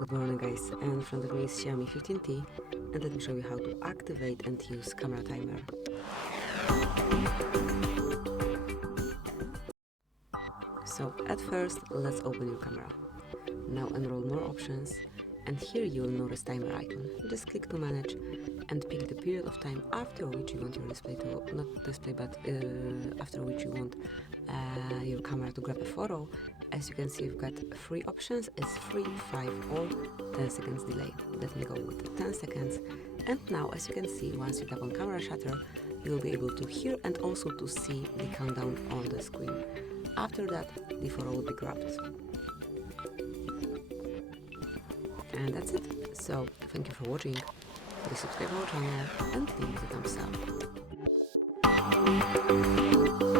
Good morning guys, and in front of me is Xiaomi 15T, and let me show you how to activate and use camera timer. So at first, let's open your camera. Now enroll more options, and here you will notice timer icon. Just click to manage and pick the period of time after which you want your display to, not display, but after which you want your camera to grab a photo. As you can see, you've got 3 options. It's 3, 5 or 10 seconds delay. Let me go with 10 seconds. And now, as you can see, once you tap on camera shutter, you'll be able to hear and also to see the countdown on the screen. After that, the photo will be grabbed. And that's it. So, thank you for watching. Please subscribe our channel and leave the thumbs up.